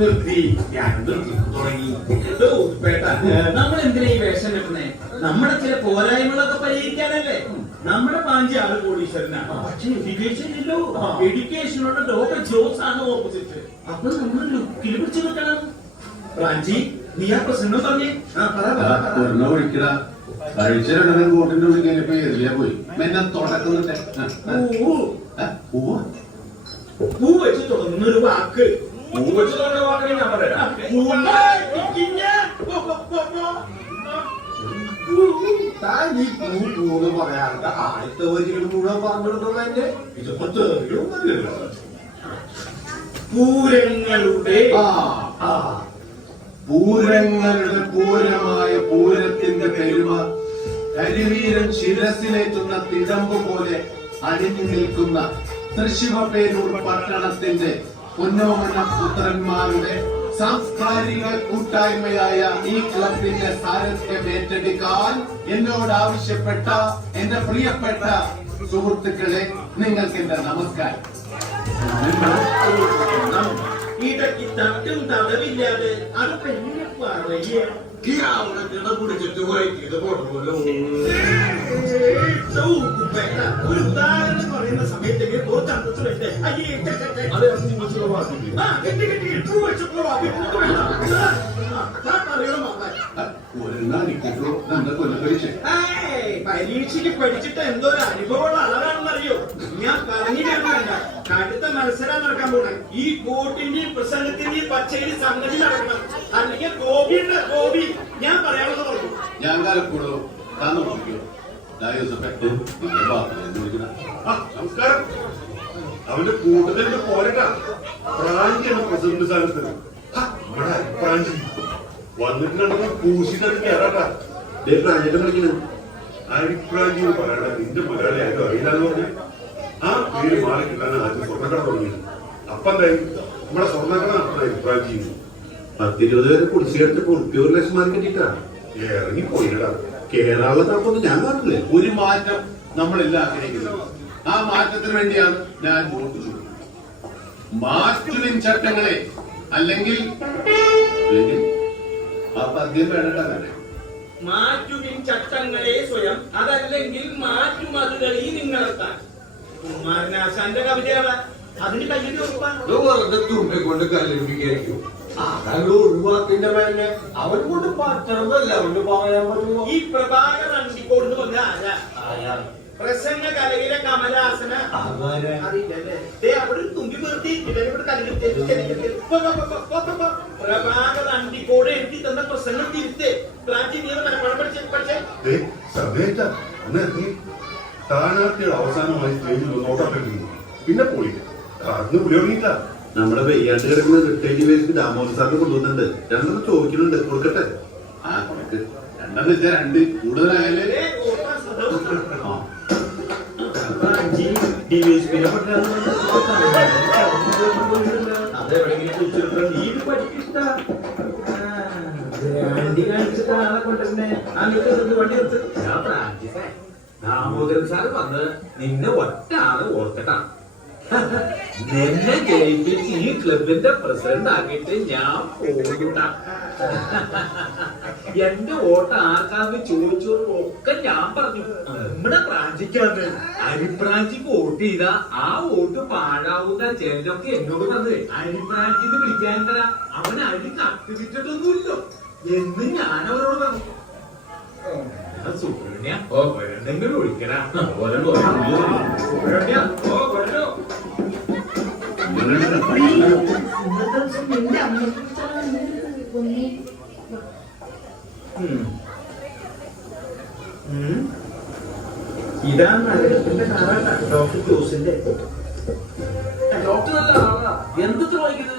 നിർത്തി ഞാനൊന്നും തുടങ്ങി. നമ്മൾ എന്തിനാ ഈ വേഷം കെട്ടുന്നേ? നമ്മുടെ ചില പോരായ്മകളൊക്കെ പരിഹരിക്കാനല്ലേ? നമ്മുടെ 5 ആള് കോടീശ്വരനാണ്, പക്ഷെ എഡ്യൂക്കേഷൻ ഇല്ലോ. എഡ്യൂക്കേഷനുള്ള ഡോക്ടർ ജോസ് ആണ് ഓപ്പോസിറ്റ്. അപ്പൊ നമ്മൾ ലുക്കിൽ പിടിച്ചു നിൽക്കണം. റാഞ്ചി, നീ ആ പ്രസംഗം പറഞ്ഞേ. ഒഴിക്കടാ കഴിച്ചിട്ടുണ്ടെങ്കിൽ കൂട്ടിന്റെ ഉള്ളിൽ കഴിഞ്ഞപ്പോ എതിലേ പോയി മെന്നെ തുടക്കുന്നുണ്ട്. പൂ വെച്ച് തുടങ്ങുന്ന ഒരു വാക്ക്. പൂ വെച്ച് തുടങ്ങുന്ന വാക്കിനെ ഞാൻ പറയാം. പൂന്ന് പറയാറുണ്ട്. ആദ്യത്തെ വരികൾ മുഴുവൻ പറഞ്ഞിട്ടുള്ളതിന്റെ ഇതിപ്പോ തേടിയൊന്നുമില്ലല്ലോ. പൂരങ്ങളുടെ പൂരങ്ങളുടെ പൂരമായ പൂരത്തിന്റെ പെരുമ കരിവീരൻ ശിരസിലേറ്റുന്ന തിടമ്പ് പോലെ അണിഞ്ഞു നിൽക്കുന്ന തൃശ്ശിവപേരൂർ പട്ടണത്തിന്റെ പൊന്നോമന പുത്രന്മാരുടെ സാംസ്കാരിക കൂട്ടായ്മയായ ഈ ക്ലബിന്റെ സാരഥ്യം ഏറ്റെടുക്കാൻ എന്നോട് ആവശ്യപ്പെട്ട എന്റെ പ്രിയപ്പെട്ട സുഹൃത്തുക്കളെ, നിങ്ങൾക്ക് എന്റെ നമസ്കാരം. ഇടയ്ക്ക് തട്ടും തടവില്ലാതെ അത് പിന്നെ പറയുക. പിടിച്ചിട്ട് പോയി ഇത് പോട്ടല്ലോ. ഒരു ഉദാഹരണം പറയുന്ന സമയത്തേക്ക് കുറച്ച് അന്തസ് വേണ്ടേ? പരീക്ഷയ്ക്ക് പഠിച്ചിട്ട് എന്തോ ഒരു അനുഭവമുള്ള ആളാണെന്നറിയോ? ഞാൻ പറഞ്ഞു തരുന്നതല്ല, കടുത്ത മത്സരം നടക്കാൻ പോണേ. ഈ കോട്ടിന്റെയും പ്രസംഗത്തിന്റെയും പച്ചയിലും സംഗതി നടക്കണം, അല്ലെങ്കിൽ ഗോപിയുണ്ട് ഗോപി. ഞാൻ പറയാമെന്ന് പറഞ്ഞു. ഞാൻ കാലപ്പോഴോ നമസ്കാരം. അവന്റെ കൂട്ടത്തിന്റെ പോരട്ടാ പ്രാഞ്ചിയാണ് പ്രസിഡന്റ് സ്ഥാനത്ത്. പ്രാഞ്ചി വന്നിട്ടുണ്ടെങ്കിൽ പൂശിട്ട് കയറാട്ടാ. പ്രാഞ്ചിട്ട് കളിക്കുന്നു. അരിപ്രാഞ്ചി എന്ന് പറയണ്ട. നിന്റെ മുതലാളി ആരും അറിയില്ലാന്ന് പറഞ്ഞു ആ പേര് മാറി കിട്ടാൻ ആദ്യം സ്വർണ്ണക്കട തുടങ്ങിയത്. അപ്പം എന്തായാലും നമ്മുടെ സ്വർണ്ണക്കട നടത്തണം അരിപ്രാഞ്ചി. 10-20 പേരെ കുടിശ്ശിയെടുത്ത് 1 ലക്ഷം മാറി കിട്ടിട്ടാ ഇറങ്ങി പോയിട്ടാ. കേരള തപ്പൊന്നും ഞാൻ പറഞ്ഞില്ലേ. ഒരു മാറ്റം നമ്മളെല്ലാം ആഗ്രഹിക്കുന്നത്. ആ മാറ്റത്തിന് വേണ്ടിയാണ് ഞാൻ വോട്ട് ചോദിക്കുന്നത്. മാറ്റുവിൻ ചട്ടങ്ങളെ, അല്ലെങ്കിൽ ആ പദ്യം വേണ്ട. മാറ്റുവിൻ ചട്ടങ്ങളെ സ്വയം, അതല്ലെങ്കിൽ മാറ്റുമതുകളീ നിങ്ങളെത്താൻ. കുമാരനാശാന്റെ കവിതയാണ്. അതിന് കയ്യിൽ വെറുതെ തുമ്പിക്കൊണ്ട് കല്ലിപ്പിക്കായിരിക്കും. ഒഴിവാക്കിന്റെ മേലെ അവൻ കൊണ്ട് പറ്റണമെന്നല്ല അവന് പറയാൻ പറ്റുമോ? ഈ പ്രഭാകർ അണ്ടിക്കോട് വന്ന ആരാ? പ്രസംഗ കലയിലെ കമലാസന അറിയില്ലല്ലേ? അവിടെ തുമ്പി നിർത്തി പ്രഭാകർ അണ്ടിക്കോട് എഴുതി തന്ന പ്രസംഗം തിരുത്തേ. സ്ഥാനാർത്ഥിയുടെ അവസാനമായി സ്റ്റേജിൽ നോട്ടപ്പെട്ടിരുന്നു. പിന്നെ പോയി കറന്ന് പുലിയില്ല. നമ്മുടെ വെയ്യാണ്ട് കിടക്കുന്ന റിട്ടേജ് വേസ്റ്റ് ദാമോദർ സാറിന് കൊണ്ടുവന്നുണ്ട്. 2 ചോദിക്കുന്നുണ്ട്. കൊടുക്കട്ടെ? ആ കൊടുക്ക്. 2 കൂടുതലായാലേ. ദാമോദരൻ സാറ് വന്ന് നിന്നെ ഒറ്റ ആള് ഓർത്തിട്ടാണ്. നിന്നെ ജയിപ്പിച്ച് ഈ ക്ലബിന്റെ പ്രസിഡന്റ് ആക്കിയിട്ട് ഞാൻ പോയിട്ടാ. എന്റെ വോട്ട് ആർക്കാന്ന് ചോദിച്ചവരൊക്കെ ഞാൻ പറഞ്ഞു നമ്മുടെ ബ്രാഞ്ചിക്കാണ്. അരിബ്രാഞ്ചിക്ക് വോട്ട് ചെയ്താ ആ വോട്ട് പാഴാവുന്ന ചിലരൊക്കെ എന്നോട് പറഞ്ഞത് അരിബ്രാഞ്ചിന്ന് വിളിക്കാൻ തരാ. അവൻ അരി കത്തിരിച്ചിട്ടൊന്നുമില്ലോ എന്ന് ഞാൻ അവരോട് പറഞ്ഞു. സുബ്രഹ്മണ്യ എന്തെങ്കിലും ഒഴിക്കണ ഇതാ നഗരത്തിന്റെ കാറാണ് ഡോക്ടർ ജോസിന്റെ. ഡോക്ടർ നല്ല ആളാ. എന്തൊക്കെ വായിക്കുന്നത്?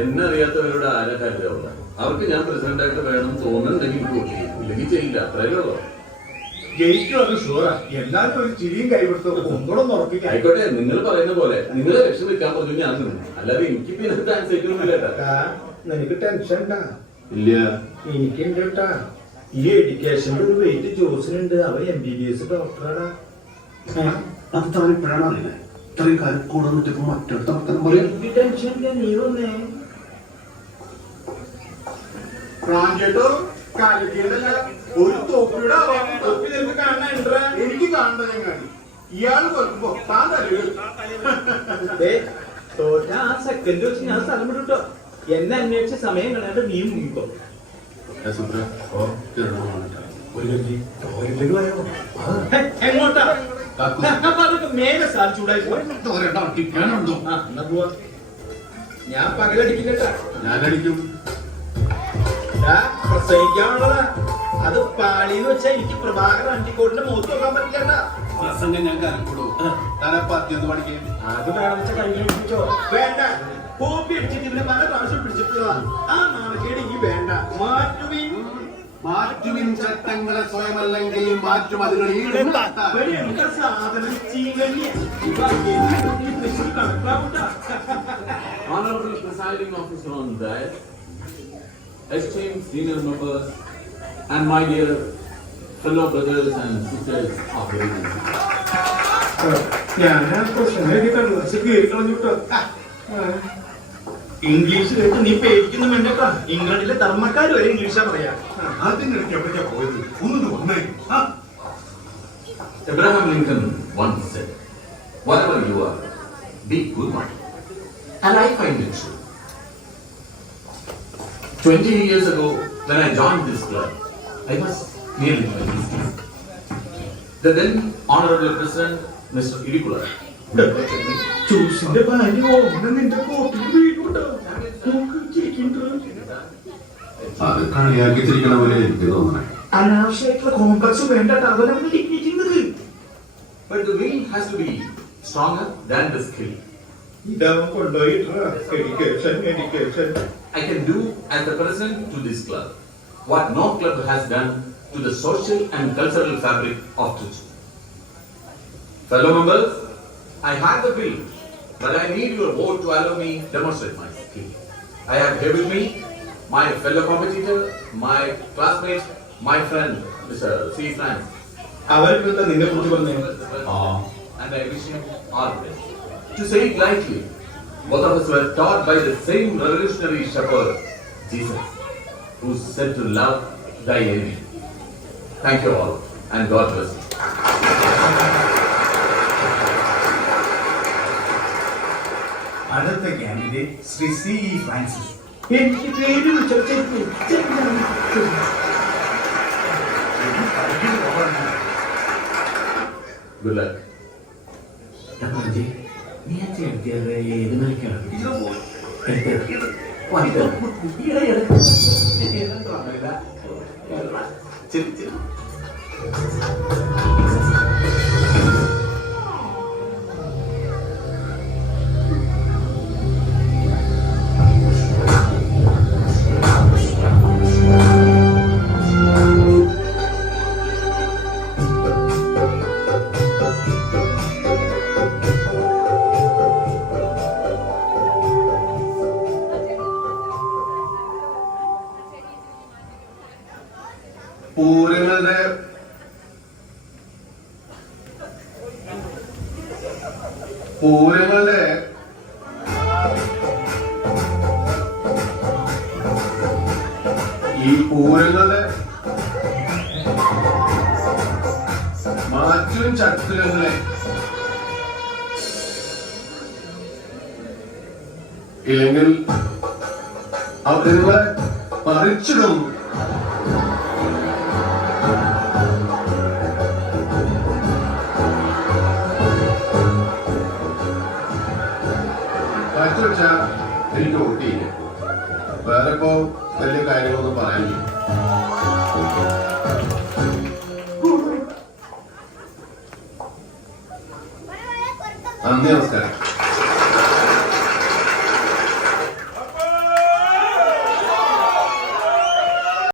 എന്നെ അറിയാത്തവരോട് ആരാ കാര്യമുള്ള? അവർക്ക് ഞാൻ പ്രസിഡന്റായിട്ട് വേണം തോന്നുന്നുണ്ടെങ്കിൽ വോട്ട് ചെയ്യും, ഇല്ലെങ്കിൽ ചെയ്യില്ല. അത്രയല്ലേ ഉള്ളൂ. ജയിക്കും, അത് ഷുവറാ. എല്ലാവർക്കും ഒരു ചിരിയും കൈവിടുത്തോ ഒന്നുകൂടെ ഉറപ്പിക്കാം. ആയിക്കോട്ടെ, നിങ്ങൾ പറയുന്ന പോലെ നിങ്ങളെ രക്ഷ നിൽക്കാൻ പറഞ്ഞു ഞാൻ നിന്നു. അല്ലാതെ എനിക്ക് പിന്നെ അനുസരിക്കണമെന്നില്ല. നിനക്ക് ടെൻഷൻ ഇല്ല, എനിക്കുണ്ട് കേട്ടാ. ഈ എഡ്യൂക്കേഷന്റെ ഒരു വെയിറ്റ് ജോസിനുണ്ട്. അവർ MBBS ഡോക്ടറാണ്. അത് താനിപ്പോഴാണ് അറിയില്ല. ഇത്രയും കാര്യം കൂടെ നിന്നിട്ട് മറ്റടുത്ത വർത്തനം പറയാം. ടെൻഷനില്ല, നീ വന്നേ. പ്രാഞ്ചേട്ടോ കാലിക്കേണ്ടല്ല ഒരു തൊപ്പിയുടെ അഭാവം തൊപ്പി നിനക്ക് കാണാനുണ്ടോ? എനിക്ക് കാണണ്ട ചങ്ങാതി. ഇയാള് കൊല്ലുമ്പോ താൻ തലയിൽ തോറ്റ ആ സെക്കൻഡ് വെച്ച് ഞാൻ സ്ഥലം വിട്ടോ. എന്നെ അന്വേഷിച്ച സമയം കളയാണ്ട് നീ മുങ്ങിക്കോ. എങ്ങോട്ടാ? അപ്പൊ അതൊക്കെ മേലെ സാൽ ചൂടായി പോയി. ആ, എന്നാ പോവാ. ഞാൻ പകലടിക്കില്ലട്ടാ. ഞാനടിക്കും. പ്രസംഗിക്കാനുള്ളതാ. അത് പാളിന്ന് വെച്ചാ എനിക്ക് പ്രഭാകർ അണ്ടിക്കോട്ടിന്റെ മുഖത്ത് നോക്കാൻ പറ്റില്ലട്ടാ. പ്രസംഗം ഞാൻ കരക്കൂടൂ. താനപ്പ അത്യൊന്ന് പഠിക്കേ. അത് വേണം വെച്ചാൽ കഴിഞ്ഞു പിടിച്ചോ. വേണ്ട, കോപ്പി അടിച്ചിട്ട് ഇതിനെ പല പ്രാവശ്യം പിടിച്ചിട്ടുള്ളതാ. ആ നാണക്കേട് ഇനി വേണ്ട. മാറ്റുവിൻ ചട്ടങ്ങളെ സ്വയമല്ലെങ്കിൽ മാറ്റും അതികൾ എന്താ സാധനം ചീങ്കണ്ണിയാ. കണക്കാവൂട്ടാ. Honorable presiding officer on that, esteemed senior members, and my dear fellow brothers and sisters of the region. ഞാൻ പ്രശ്നം കീറി കളഞ്ഞിട്ടോ. ഇംഗ്ലീഷ് കേട്ട് നീ പേടിക്കുന്നു വേണ്ടട്ടാ. ഇംഗ്ലണ്ടിലെ ധർമ്മക്കാർ വരെ ഇംഗ്ലീഷാ പറയാ. അതിനിടയ്ക്ക് എവിടേക്കാ പോയത്? ഒന്നും വന്നേ. Abraham Lincoln once said, "Whatever you are, be good one." And I find it true. 20 years ago, when I joined this club, I was nearly 20. The then Honorable President, Mr. Irikula, ചൂസിന്റെ ഭാര്യ ഓർമ്മ നിന്റെ Copil വീടുണ്ടോ? അത് കളിയാക്കി തിരിക്കണ പോലെ എനിക്ക് തോന്നണേ. അനാവശ്യമായിട്ടുള്ള complex വേണ്ടട്ടാ. അവരവരുടെ ഡിഗ്നിക്കുന്നത്. but the will has to be stronger than the skill. ഇതാവും കൊണ്ടുപോയിട്ടാ. Education I can do as the president to this club what no club has done to the social and cultural fabric of Trichy. Fellow members, I have the will, but I need your vote to allow me demonstrate my skill. I have here with me my fellow competitor, my classmate, my friend, Mr. C. Frank. അവർക്ക് നിന്നെ കുറിച്ച് പറഞ്ഞേ. And I wish him all the best. To say it lightly, both of us were taught by the same revolutionary shepherd, Jesus, who said to love thy enemy. Thank you all, and God bless you. അടുത്ത candidate Shri C E Francis. എനിക്ക് പേര് വിളിച്ചോ. Good luck. പൂരങ്ങളുടെ ഈ പൂരങ്ങളുടെ മാറ്റും ചട്ടുരങ്ങളെ ഇല്ലെങ്കിൽ അവരെ പറിച്ചിടും. എനിക്ക് vote ചെയ്യില്ല. വേറെ ഇപ്പോ വലിയ കാര്യങ്ങളൊന്നും പറയാനില്ല. നന്ദി, നമസ്കാരം.